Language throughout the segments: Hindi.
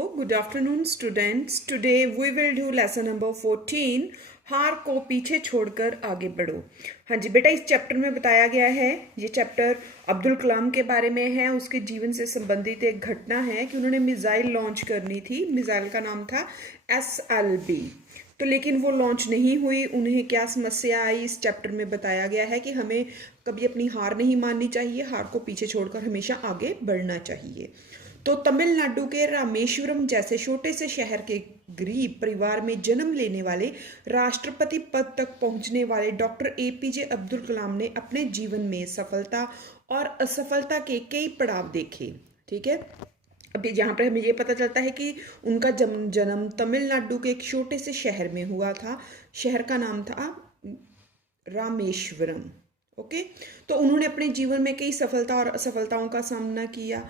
good afternoon students. Today we will do lesson number 14. हार को पीछे छोड़कर आगे बढ़ो। हाँ जी बेटा, इस चैप्टर में बताया गया है, ये चैप्टर अब्दुल कलाम के बारे में है। उसके जीवन से संबंधित एक घटना है कि उन्होंने मिसाइल लॉन्च करनी थी। मिसाइल का नाम था SLB, तो लेकिन वो लॉन्च नहीं हुई। उन्हें क्या समस्या आई, इस चैप्टर में बताया गया है कि हमें कभी अपनी हार नहीं माननी चाहिए, हार को पीछे छोड़कर हमेशा आगे बढ़ना चाहिए। तो तमिलनाडु के रामेश्वरम जैसे छोटे से शहर के गरीब परिवार में जन्म लेने वाले राष्ट्रपति पद तक पहुंचने वाले डॉक्टर APJ अब्दुल कलाम ने अपने जीवन में सफलता और असफलता के कई पड़ाव देखे। ठीक है, अभी यहाँ पर हमें ये पता चलता है कि उनका जन्म तमिलनाडु के एक छोटे से शहर में हुआ था। शहर का नाम था रामेश्वरम। ओके, तो उन्होंने अपने जीवन में कई सफलता और असफलताओं का सामना किया।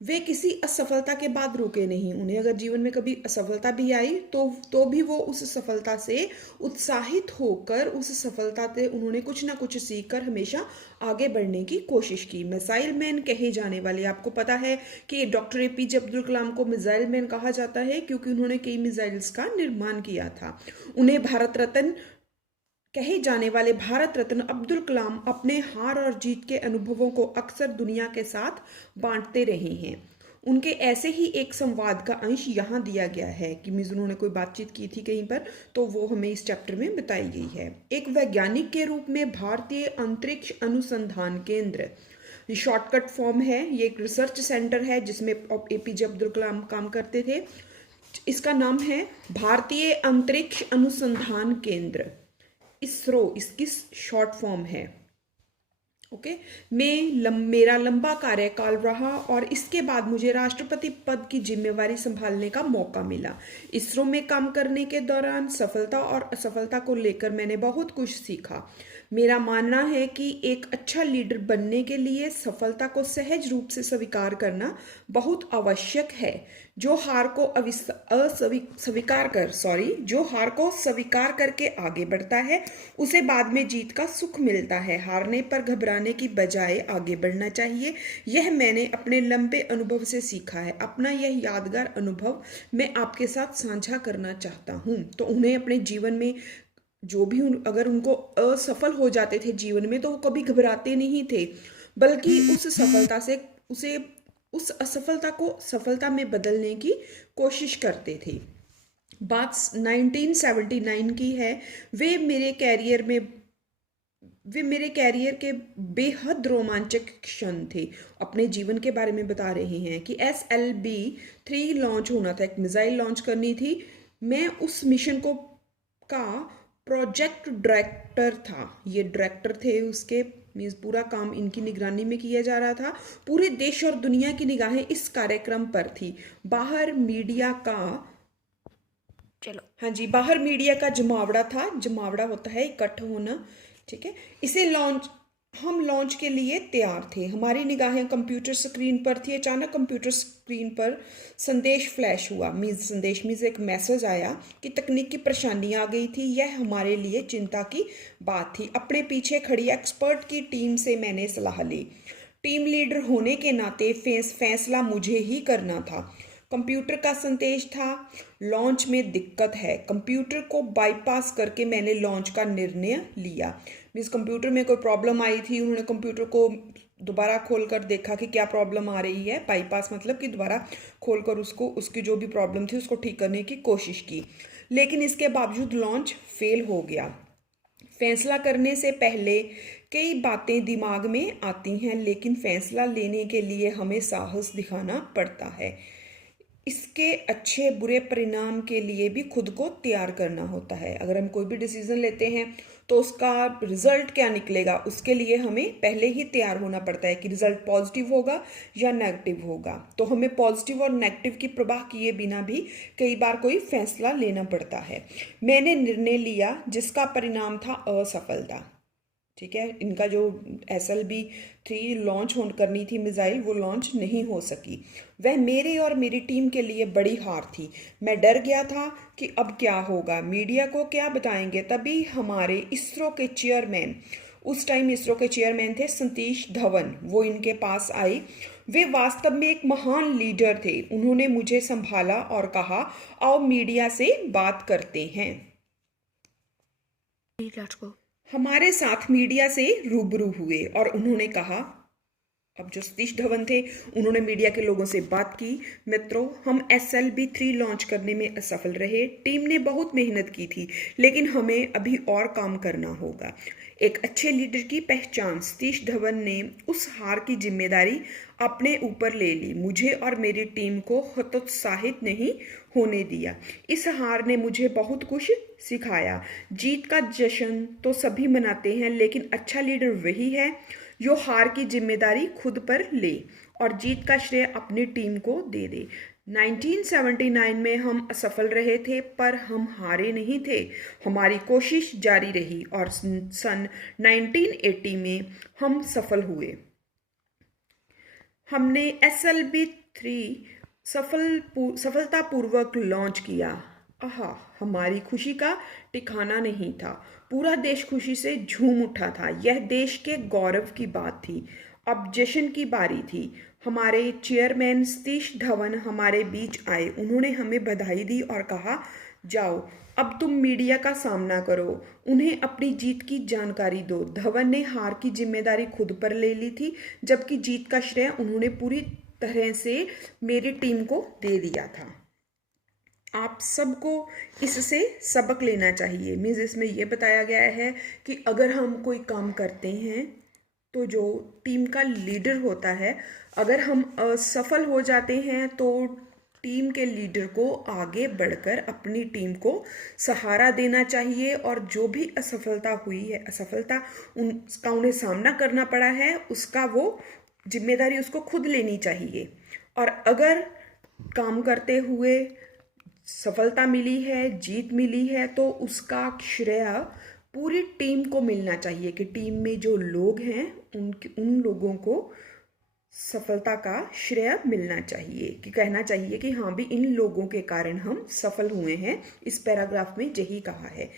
वे किसी असफलता के बाद रुके नहीं। उन्हें अगर जीवन में कभी असफलता भी आई तो भी वो उस सफलता से उत्साहित होकर, उस सफलता से उन्होंने कुछ ना कुछ सीखकर हमेशा आगे बढ़ने की कोशिश की। मिसाइल मैन कहे जाने वाले, आपको पता है कि डॉक्टर APJ अब्दुल कलाम को मिसाइल मैन कहा जाता है क्योंकि उन्होंने कई मिसाइल्स का निर्माण किया था। उन्हें भारत रत्न कहे जाने वाले भारत रत्न अब्दुल कलाम अपने हार और जीत के अनुभवों को अक्सर दुनिया के साथ बांटते रहे हैं। उनके ऐसे ही एक संवाद का अंश यहाँ दिया गया है कि मीन्स उन्होंने कोई बातचीत की थी कहीं पर, तो वो हमें इस चैप्टर में बताई गई है। एक वैज्ञानिक के रूप में भारतीय अंतरिक्ष अनुसंधान केंद्र, ये शॉर्टकट फॉर्म है, ये एक रिसर्च सेंटर है जिसमें APJ अब्दुल कलाम काम करते थे। इसका नाम है भारतीय अंतरिक्ष अनुसंधान केंद्र, इसरो इसकी शॉर्ट फॉर्म है। ओके, मेरा लंबा कार्यकाल रहा और इसके बाद मुझे राष्ट्रपति पद की जिम्मेवारी संभालने का मौका मिला। इसरो में काम करने के दौरान सफलता और असफलता को लेकर मैंने बहुत कुछ सीखा। मेरा मानना है कि एक अच्छा लीडर बनने के लिए सफलता को सहज रूप से स्वीकार करना बहुत आवश्यक है। जो हार को स्वीकार करके आगे बढ़ता है उसे बाद में जीत का सुख मिलता है। हारने पर घबराने की बजाय आगे बढ़ना चाहिए। यह मैंने अपने लंबे अनुभव से सीखा है। अपना यह यादगार अनुभव मैं आपके साथ साझा करना चाहता हूँ। तो उन्हें अपने जीवन में जो भी अगर उनको असफल हो जाते थे जीवन में, तो वो कभी घबराते नहीं थे, बल्कि उस सफलता से उस असफलता को सफलता में बदलने की कोशिश करते थे। बात 1979 की है। वे मेरे कैरियर के बेहद रोमांचक क्षण थे। अपने जीवन के बारे में बता रहे हैं कि SLB-3 लॉन्च होना था, एक मिसाइल लॉन्च करनी थी। मैं उस मिशन का प्रोजेक्ट डायरेक्टर था। ये डायरेक्टर थे उसके, मीन्स पूरा काम इनकी निगरानी में किया जा रहा था। पूरे देश और दुनिया की निगाहें इस कार्यक्रम पर थी। बाहर मीडिया का जमावड़ा था। जमावड़ा होता है इकट्ठा होना, ठीक है। हम लॉन्च के लिए तैयार थे। हमारी निगाहें कंप्यूटर स्क्रीन पर थी। अचानक कंप्यूटर स्क्रीन पर संदेश फ्लैश हुआ। संदेश में से एक मैसेज आया कि तकनीक की परेशानी आ गई थी। यह हमारे लिए चिंता की बात थी। अपने पीछे खड़ी एक्सपर्ट की टीम से मैंने सलाह ली। टीम लीडर होने के नाते फैसला मुझे ही करना था। कंप्यूटर का संदेश था, लॉन्च में दिक्कत है। कंप्यूटर को बाईपास करके मैंने लॉन्च का निर्णय लिया। मीन्स कंप्यूटर में कोई प्रॉब्लम आई थी, उन्होंने कंप्यूटर को दोबारा खोलकर देखा कि क्या प्रॉब्लम आ रही है। बाईपास मतलब कि दोबारा खोलकर उसकी जो भी प्रॉब्लम थी उसको ठीक करने की कोशिश की, लेकिन इसके बावजूद लॉन्च फेल हो गया। फैसला करने से पहले कई बातें दिमाग में आती हैं, लेकिन फैसला लेने के लिए हमें साहस दिखाना पड़ता है। इसके अच्छे बुरे परिणाम के लिए भी खुद को तैयार करना होता है। अगर हम कोई भी डिसीजन लेते हैं तो उसका रिजल्ट क्या निकलेगा, उसके लिए हमें पहले ही तैयार होना पड़ता है कि रिजल्ट पॉजिटिव होगा या नेगेटिव होगा। तो हमें पॉजिटिव और नेगेटिव की परवाह किए बिना भी कई बार कोई फैसला लेना पड़ता है। मैंने निर्णय लिया जिसका परिणाम था असफलता। ठीक है, इनका जो SLB-3 लॉन्च करनी थी मिसाइल, वो लॉन्च नहीं हो सकी। वह मेरे और मेरी टीम के लिए बड़ी हार थी। मैं डर गया था कि अब क्या होगा, मीडिया को क्या बताएंगे। तभी हमारे इसरो के चेयरमैन, उस टाइम इसरो के चेयरमैन थे सतीश धवन, वो इनके पास आए। वे वास्तव में एक महान लीडर थे। उन्होंने मुझे संभाला और कहा, आओ मीडिया से बात करते हैं। हमारे साथ मीडिया से रूबरू हुए और उन्होंने कहा, अब जो सतीश धवन थे उन्होंने मीडिया के लोगों से बात की। मित्रों, हम SLB3 लॉन्च करने में असफल रहे। टीम ने बहुत मेहनत की थी, लेकिन हमें अभी और काम करना होगा। एक अच्छे लीडर की पहचान। सतीश धवन ने उस हार की जिम्मेदारी अपने ऊपर ले ली। मुझे और मेरी टीम को हतोत्साहित नहीं होने दिया। इस हार ने मुझे बहुत कुछ सिखाया। जीत का जश्न तो सभी मनाते हैं, लेकिन अच्छा लीडर वही है जो हार की जिम्मेदारी खुद पर ले और जीत का श्रेय अपनी टीम को दे दे। 1979 में हम असफल रहे थे, पर हम हारे नहीं थे। हमारी कोशिश जारी रही और सन 1980 में हम सफल हुए। हमने SLB3 सफलतापूर्वक लॉन्च किया। आहा, हमारी खुशी का ठिकाना नहीं था। पूरा देश खुशी से झूम उठा था। यह देश के गौरव की बात थी। अब जश्न की बारी थी। हमारे चेयरमैन सतीश धवन हमारे बीच आए। उन्होंने हमें बधाई दी और कहा, जाओ अब तुम मीडिया का सामना करो, उन्हें अपनी जीत की जानकारी दो। धवन ने हार की जिम्मेदारी खुद पर ले ली थी, जबकि जीत का श्रेय उन्होंने पूरी तरह से मेरी टीम को दे दिया था। आप सबको इससे सबक लेना चाहिए। मीन्स इसमें यह बताया गया है कि अगर हम कोई काम करते हैं तो जो टीम का लीडर होता है, अगर हम असफल हो जाते हैं तो टीम के लीडर को आगे बढ़कर अपनी टीम को सहारा देना चाहिए और जो भी असफलता हुई है, असफलता उसका उन्हें सामना करना पड़ा है, उसका वो जिम्मेदारी उसको खुद लेनी चाहिए। और अगर काम करते हुए सफलता मिली है, जीत मिली है, तो उसका श्रेय पूरी टीम को मिलना चाहिए कि टीम में जो लोग हैं उन लोगों को सफलता का श्रेय मिलना चाहिए, कि कहना चाहिए कि हाँ भी इन लोगों के कारण हम सफल हुए हैं। इस पैराग्राफ में यही कहा है।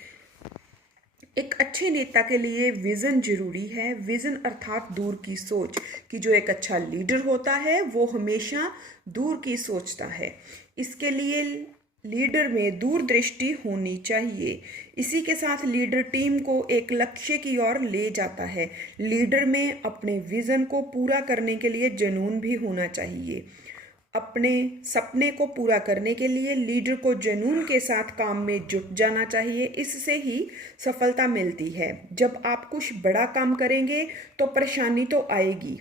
एक अच्छे नेता के लिए विजन जरूरी है। विजन अर्थात दूर की सोच, कि जो एक अच्छा लीडर होता है वो हमेशा दूर की सोचता है। इसके लिए लीडर में दूरदृष्टि होनी चाहिए। इसी के साथ लीडर टीम को एक लक्ष्य की ओर ले जाता है। लीडर में अपने विजन को पूरा करने के लिए जुनून भी होना चाहिए। अपने सपने को पूरा करने के लिए लीडर को जुनून के साथ काम में जुट जाना चाहिए। इससे ही सफलता मिलती है। जब आप कुछ बड़ा काम करेंगे तो परेशानी तो आएगी,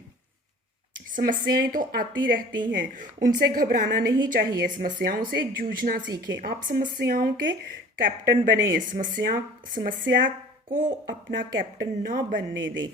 समस्याएं तो आती रहती हैं, उनसे घबराना नहीं चाहिए। समस्याओं से जूझना सीखें। आप समस्याओं के कैप्टन बने, समस्या को अपना कैप्टन ना बनने दें।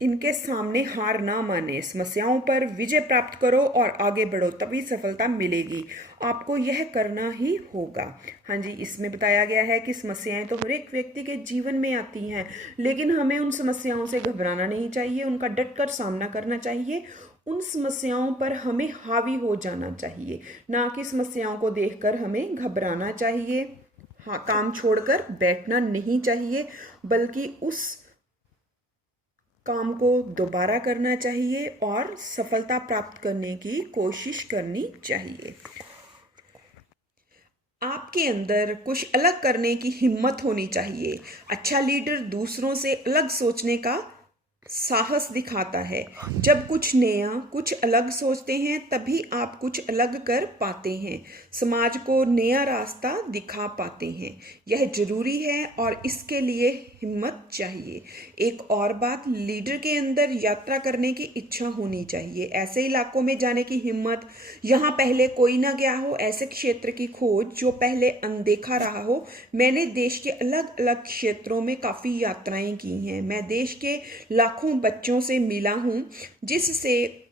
इनके सामने हार ना माने, समस्याओं पर विजय प्राप्त करो और आगे बढ़ो, तभी सफलता मिलेगी। आपको यह करना ही होगा। हाँ जी, इसमें बताया गया है कि समस्याएं तो हर एक व्यक्ति के जीवन में आती हैं, लेकिन हमें उन समस्याओं से घबराना नहीं चाहिए, उनका डटकर सामना करना चाहिए। उन समस्याओं पर हमें हावी हो जाना चाहिए, ना कि समस्याओं को देखकर हमें घबराना चाहिए। हाँ, काम छोड़कर बैठना नहीं चाहिए, बल्कि उस काम को दोबारा करना चाहिए और सफलता प्राप्त करने की कोशिश करनी चाहिए। आपके अंदर कुछ अलग करने की हिम्मत होनी चाहिए। अच्छा लीडर दूसरों से अलग सोचने का साहस दिखाता है। जब कुछ नया, कुछ अलग सोचते हैं, तभी आप कुछ अलग कर पाते हैं, समाज को नया रास्ता दिखा पाते हैं। यह जरूरी है और इसके लिए हिम्मत चाहिए। एक और बात, लीडर के अंदर यात्रा करने की इच्छा होनी चाहिए। ऐसे इलाकों में जाने की हिम्मत, यहाँ पहले कोई ना गया हो, ऐसे क्षेत्र की खोज जो पहले अनदेखा रहा हो। मैंने देश के अलग अलग क्षेत्रों में काफ़ी यात्राएं की हैं। मैं देश के लाखों बच्चों से मिला हूं, जिससे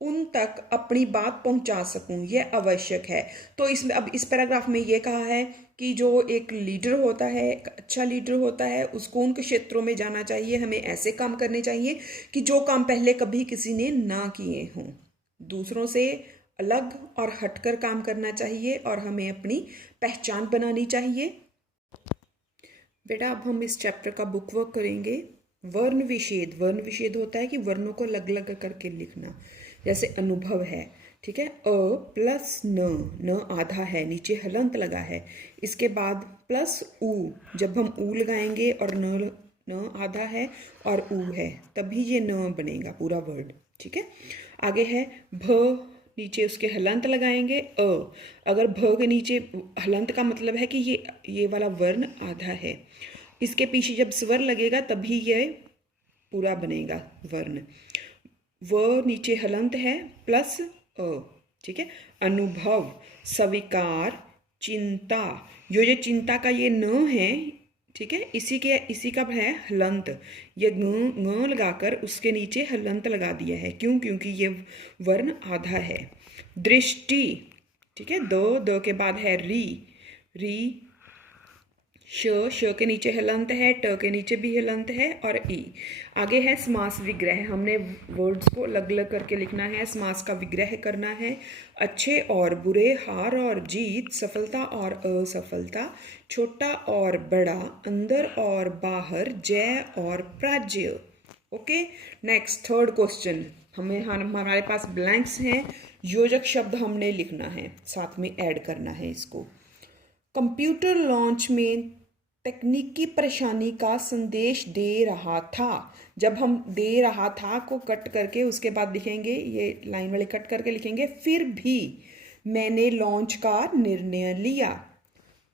उन तक अपनी बात पहुंचा सकूं, यह आवश्यक है। तो इसमें अब इस पैराग्राफ में यह कहा है कि जो एक लीडर होता है, एक अच्छा लीडर होता है, उसको उन क्षेत्रों में जाना चाहिए। हमें ऐसे काम करने चाहिए कि जो काम पहले कभी किसी ने ना किए हों। दूसरों से अलग और हटकर काम करना चाहिए और हमें अपनी पहचान बनानी चाहिए। बेटा, अब हम इस चैप्टर का बुक वर्क करेंगे। वर्ण विषेद। वर्ण विषेद होता है कि वर्णों को अलग अलग करके लिखना। जैसे अनुभव है, ठीक है। अ प्लस न, न आधा है, नीचे हलंत लगा है, इसके बाद प्लस ऊ, जब हम ऊ लगाएंगे और न आधा है और ऊ है, तभी ये न बनेगा पूरा वर्ड, ठीक है। आगे है भ, नीचे उसके हलंत लगाएंगे अ, अगर भ के नीचे हलंत का मतलब है कि ये वाला वर्ण आधा है, इसके पीछे जब स्वर लगेगा तभी ये पूरा बनेगा वर्ण। व नीचे हलंत है प्लस अ, ठीक है। अनुभव, स्वीकार, चिंता, ये चिंता का ये न है, ठीक है, इसी का है हलंत, ये ङ लगाकर उसके नीचे हलंत लगा दिया है, क्यों? क्योंकि ये वर्ण आधा है। दृष्टि, ठीक है, द के बाद है री, री, श के नीचे हलंत है, ट के नीचे भी हलंत है और ई। आगे है समास विग्रह, हमने वर्ड्स को अलग अलग करके लिखना है, समास का विग्रह करना है। अच्छे और बुरे, हार और जीत, सफलता और असफलता, छोटा और बड़ा, अंदर और बाहर, जय और पराजय। ओके, नेक्स्ट थर्ड क्वेश्चन, हमारे पास ब्लैंक्स हैं, योजक शब्द हमने लिखना है, साथ में ऐड करना है इसको। कंप्यूटर लॉन्च में तकनीकी परेशानी का संदेश दे रहा था, जब हम दे रहा था को कट करके उसके बाद लिखेंगे, ये लाइन वाले कट करके लिखेंगे, फिर भी मैंने लॉन्च का निर्णय लिया।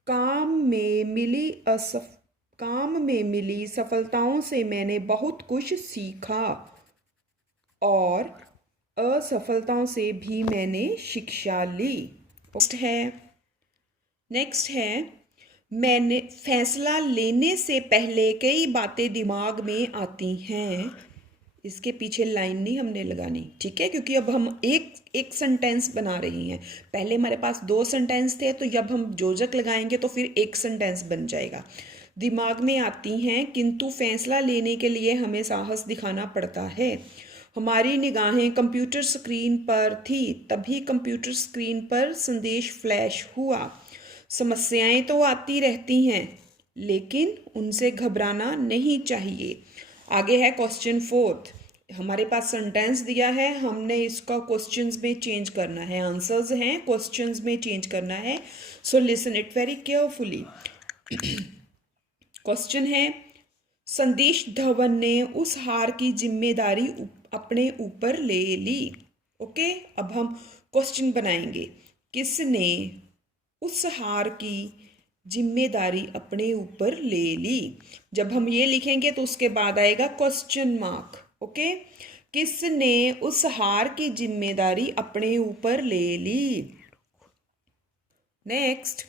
काम में मिली सफलताओं से मैंने बहुत कुछ सीखा और असफलताओं से भी मैंने शिक्षा ली। नेक्स्ट है मैंने फैसला लेने से पहले कई बातें दिमाग में आती हैं, इसके पीछे लाइन नहीं हमने लगानी, ठीक है, क्योंकि अब हम एक सेंटेंस बना रही हैं। पहले हमारे पास 2 सेंटेंस थे, तो जब हम योजक लगाएंगे तो फिर एक सेंटेंस बन जाएगा। दिमाग में आती हैं, किंतु फैसला लेने के लिए हमें साहस दिखाना पड़ता है। हमारी निगाहें कंप्यूटर स्क्रीन पर थी, तभी कंप्यूटर स्क्रीन पर संदेश फ्लैश हुआ। समस्याएं तो आती रहती हैं, लेकिन उनसे घबराना नहीं चाहिए। आगे है क्वेश्चन 4, हमारे पास सेंटेंस दिया है, हमने इसका क्वेश्चंस में चेंज करना है, आंसर्स हैं, क्वेश्चंस में चेंज करना है। So listen it very carefully. Question है, संदेश धवन ने उस हार की जिम्मेदारी अपने ऊपर ले ली। ओके, अब हम क्वेश्चन बनाएंगे, किसने उस हार की जिम्मेदारी अपने ऊपर ले ली। जब हम ये लिखेंगे तो उसके बाद आएगा क्वेश्चन मार्क। ओके, किसने उस हार की जिम्मेदारी अपने ऊपर ले ली। नेक्स्ट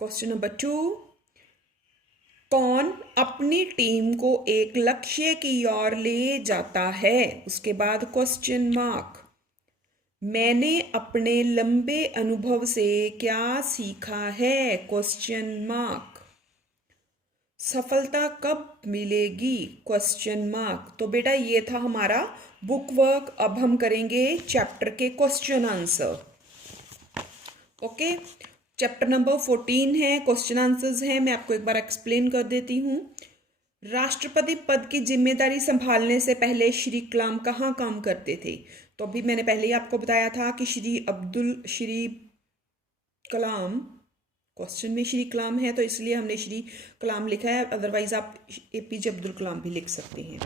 क्वेश्चन नंबर 2, कौन अपनी टीम को एक लक्ष्य की ओर ले जाता है। उसके बाद क्वेश्चन मार्क, मैंने अपने लंबे अनुभव से क्या सीखा है, क्वेश्चन मार्क। सफलता कब मिलेगी, क्वेश्चन मार्क। तो बेटा ये था हमारा बुक वर्क, अब हम करेंगे चैप्टर के question answer. Okay, chapter number 14 है, क्वेश्चन आंसर्स हैं, मैं आपको एक बार एक्सप्लेन कर देती हूँ। राष्ट्रपति पद की जिम्मेदारी संभालने से पहले श्री कलाम कहाँ काम करते थे। तो अभी मैंने पहले ही आपको बताया था कि श्री कलाम, क्वेश्चन में श्री कलाम है तो इसलिए हमने श्री कलाम लिखा है, अदरवाइज आप एपीजे अब्दुल कलाम भी लिख सकते हैं।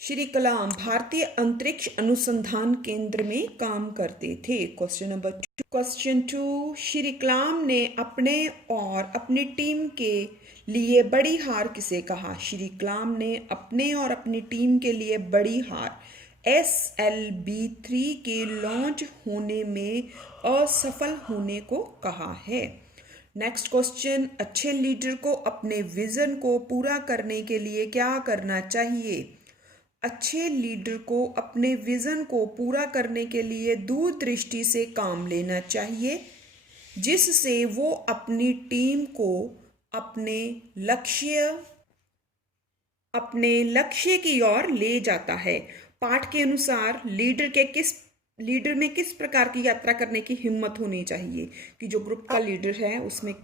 श्री कलाम भारतीय अंतरिक्ष अनुसंधान केंद्र में काम करते थे। Question number 2, question 2, Shri Kalam ने अपने और अपनी टीम के लिए बड़ी हार किसे कहा। श्री कलाम ने अपने और अपनी टीम के लिए बड़ी हार SLB-3 के लॉन्च होने में असफल होने को कहा है। नेक्स्ट क्वेश्चन, अच्छे लीडर को अपने विजन को पूरा करने के लिए क्या करना चाहिए। अच्छे लीडर को अपने विजन को पूरा करने के लिए दूरदृष्टि से काम लेना चाहिए, जिससे वो अपनी टीम को अपने लक्ष्य की ओर ले जाता है। पाठ के अनुसार लीडर में किस प्रकार की यात्रा करने की हिम्मत होनी चाहिए, कि जो ग्रुप का लीडर है उसमें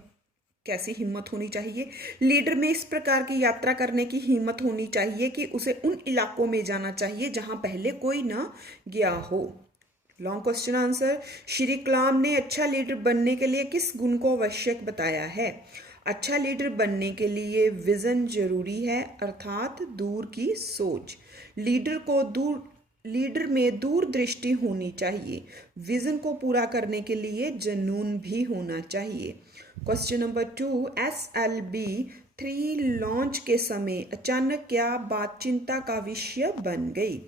कैसी हिम्मत होनी चाहिए। लीडर में इस प्रकार की यात्रा करने की हिम्मत होनी चाहिए कि उसे उन इलाकों में जाना चाहिए जहां पहले कोई ना गया हो। Long question answer. Shri Kalam ने अच्छा लीडर बनने के लिए किस गुण को आवश्यक बताया है? अच्छा लीडर बनने के लिए विजन जरूरी है, अर्थात दूर की सोच। लीडर में दूरदृष्टि होनी चाहिए। विजन को पूरा करने के लिए जुनून भी होना चाहिए। क्वेश्चन नंबर 2, SLB3 लॉन्च के समय अचानक क्या बात चिंता का विषय बन गई?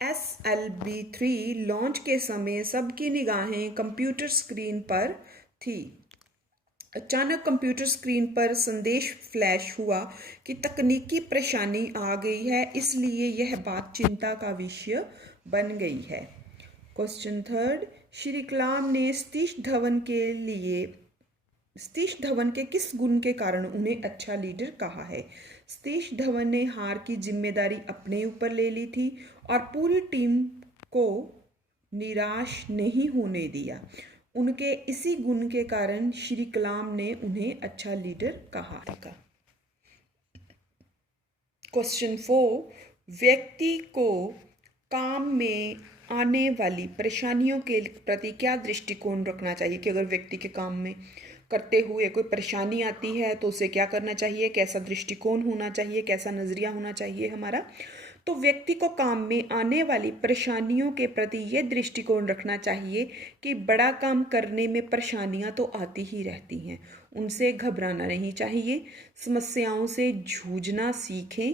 SLB3 लॉन्च के समय सबकी निगाहें कंप्यूटर स्क्रीन पर थी। अचानक कंप्यूटर स्क्रीन पर संदेश फ्लैश हुआ कि तकनीकी परेशानी आ गई है, इसलिए यह बात चिंता का विषय बन गई है। क्वेश्चन 3, श्री कलाम ने सतीश धवन के किस गुण के कारण उन्हें अच्छा लीडर कहा है? सतीश धवन ने हार की जिम्मेदारी अपने ऊपर ले ली थी और पूरी टीम को निराश नहीं होने दिया। उनके इसी गुण के कारण श्री कलाम ने उन्हें अच्छा लीडर कहा है। क्वेश्चन 4, व्यक्ति को काम में आने वाली परेशानियों के प्रति क्या दृष्टिकोण रखना चाहिए? कि अगर व्यक्ति के काम में करते हुए कोई परेशानी आती है तो उसे क्या करना चाहिए, कैसा दृष्टिकोण होना चाहिए, कैसा नजरिया होना चाहिए हमारा? तो व्यक्ति को काम में आने वाली परेशानियों के प्रति ये दृष्टिकोण रखना चाहिए कि बड़ा काम करने में परेशानियां तो आती ही रहती हैं, उनसे घबराना नहीं चाहिए। समस्याओं से जूझना सीखें।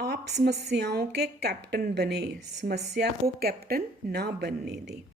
आप समस्याओं के कैप्टन बने, समस्या को कैप्टन ना बनने दें।